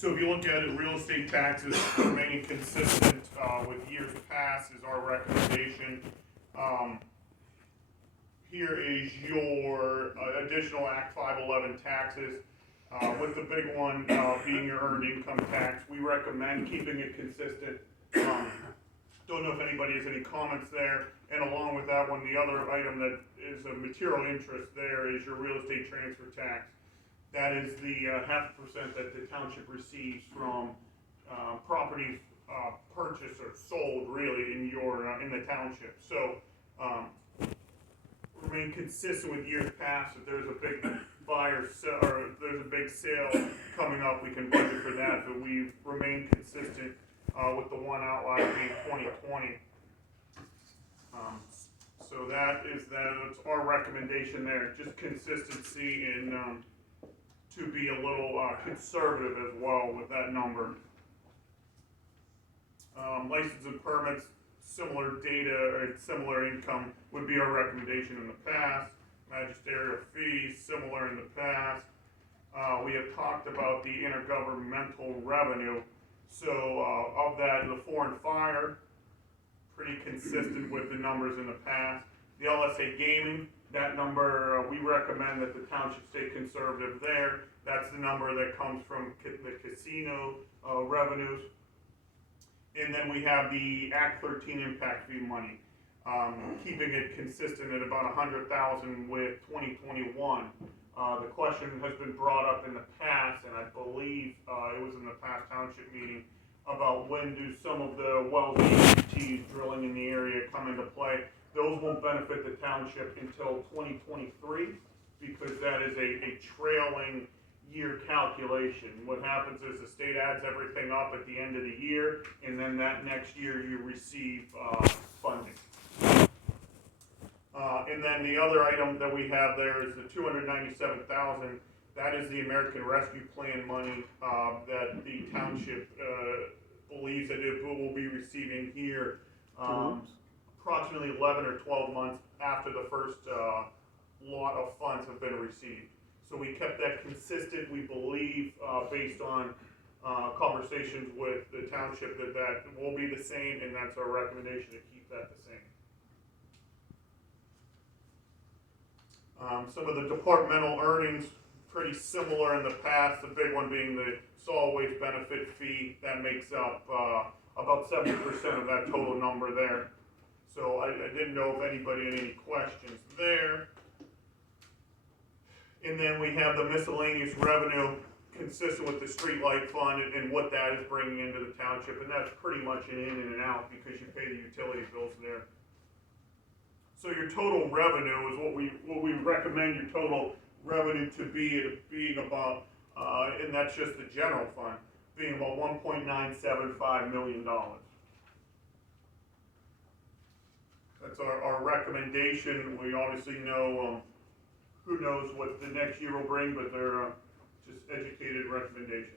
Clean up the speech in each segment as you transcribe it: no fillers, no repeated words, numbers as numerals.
So if you look at it, real estate taxes remaining consistent with years past is our recommendation. Here is your additional Act 511 taxes, with the big one being your earned income tax. We recommend keeping it consistent. Don't know if anybody has any comments there. And along with that one, the other item that is of material interest there is your real estate transfer tax. That is the 0.5% that the township receives from properties purchased or sold, really, in in the township. So remain consistent with years past. If there's a big or there's a big sale coming up, we can budget for that. But we remain consistent with the one outlier being 2020. So that's our recommendation there. Just consistency and to be a little conservative as well with that number. License and permits, similar data or similar income would be our recommendation in the past. Magisterial fees, similar in the past. We have talked about the intergovernmental revenue. So of that, the foreign fire, pretty consistent with the numbers in the past. The LSA gaming, that number, we recommend that the township stay conservative there. That's the number that comes from the casino revenues. And then we have the Act 13 impact fee money, keeping it consistent at about $100,000 with 2021. The question has been brought up in the past, and I believe it was in the past township meeting, about when do some of the wells EMTs drilling in the area come into play. Those won't benefit the township until 2023 because that is a trailing year calculation. What happens is the state adds everything up at the end of the year, and then that next year you receive funding. And then the other item that we have there is the $297,000. That is the American Rescue Plan money that the township believes that it will be receiving here approximately 11 or 12 months after the first lot of funds have been received. So we kept that consistent. We believe, based on conversations with the township, that will be the same, and that's our recommendation to keep that the same. Some of the departmental earnings, pretty similar in the past. The big one being the solid waste benefit fee. That makes up about 70% of that total number there. So I didn't know if anybody had any questions there. And then we have the miscellaneous revenue consistent with the streetlight fund and what that is bringing into the township. And that's pretty much an in and an out because you pay the utility bills there. So your total revenue is what we recommend your total revenue to be, being about, and that's just the general fund, being about $1.975 million. That's our recommendation. We obviously know, who knows what the next year will bring, but they're just educated recommendations.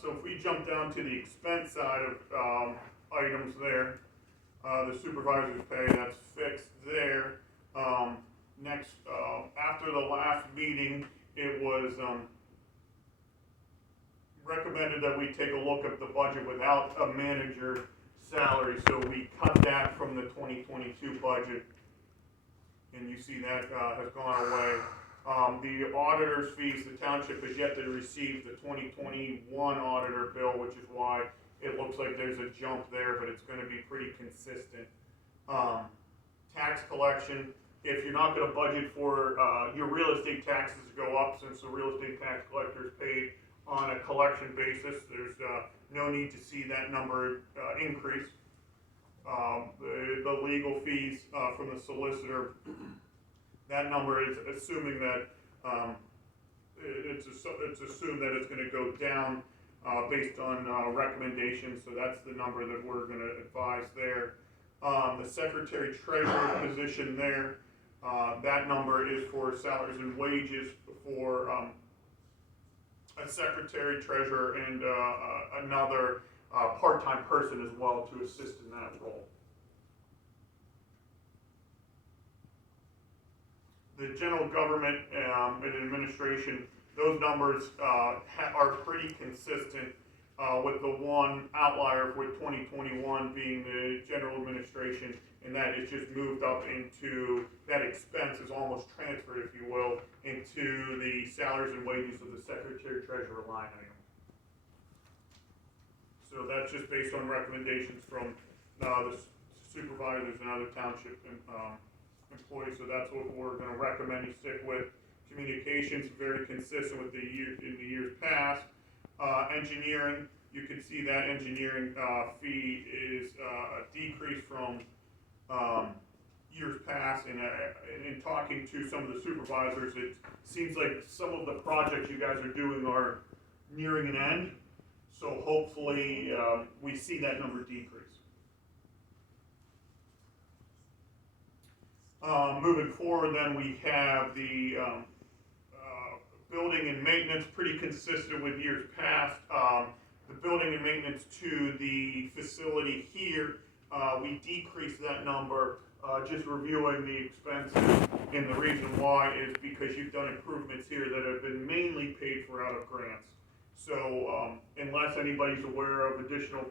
So if we jump down to the expense side of items there, the supervisor's pay, that's fixed there. Next, after the last meeting, it was recommended that we take a look at the budget without a manager salary. So we cut that from the 2022 budget, and you see that has gone away. The auditor's fees, the township has yet to receive the 2021 auditor bill, which is why it looks like there's a jump there, but it's going to be pretty consistent. Tax collection, if you're not going to budget for your real estate taxes to go up, since the real estate tax collector is paid on a collection basis, there's no need to see that number increase. The legal fees from the solicitor, that number is assuming that it's assumed that it's going to go down based on recommendations. So that's the number that we're going to advise there. The secretary treasurer position there, that number is for salaries and wages for a secretary treasurer and another part-time person as well to assist in that role. the general government and administration, those numbers are pretty consistent, with the one outlier with 2021 being the general administration, and that is just moved up into, that expense is almost transferred, if you will, into the salaries and wages of the secretary treasurer line item. So that's just based on recommendations from the supervisors and other township employees, so that's what we're gonna recommend you stick with. Communications, very consistent with the years past. Engineering, you can see that engineering fee is a decrease from years past, and in talking to some of the supervisors, it seems like some of the projects you guys are doing are nearing an end, so hopefully we see that number decrease. Moving forward, then we have the building and maintenance, pretty consistent with years past. The building and maintenance to the facility here, we decreased that number, just reviewing the expenses, and the reason why is because you've done improvements here that have been mainly paid for out of grants. So unless anybody's aware of additional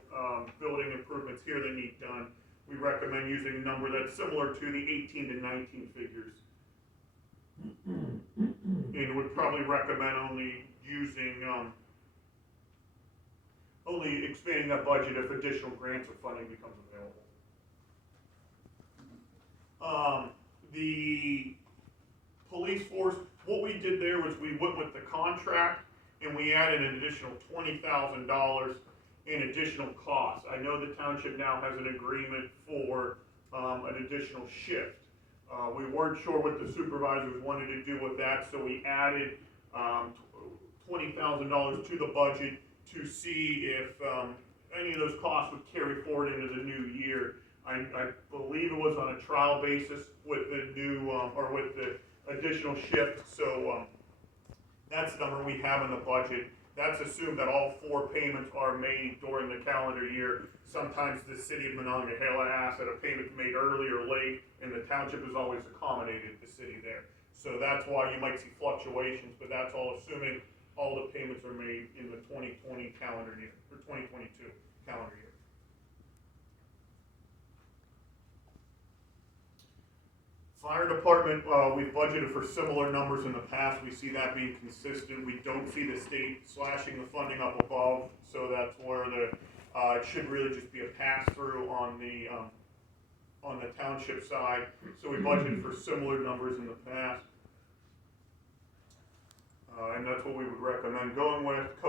building improvements here that need done, we recommend using a number that's similar to the 18 to 19 figures. And would probably recommend only using, only expanding that budget if additional grants or funding becomes available. The police force, what we did there was we went with the contract and we added an additional $20,000 in additional costs. I know the township now has an agreement for an additional shift. We weren't sure what the supervisors wanted to do with that, so we added $20,000 to the budget to see if any of those costs would carry forward into the new year. I believe it was on a trial basis with the new, or with the additional shift, so that's the number we have in the budget. That's assumed that all 4 payments are made during the calendar year. Sometimes the city of Monongahela asks that a payment made early or late, and the township has always accommodated the city there. So that's why you might see fluctuations, but that's all assuming all the payments are made in the 2020 calendar year, or 2022 calendar year. Fire department, we've budgeted for similar numbers in the past. We see that being consistent. We don't see the state slashing the funding up above, so that's where the it should really just be a pass-through on the township side. So we budgeted for similar numbers in the past, and that's what we would recommend going with.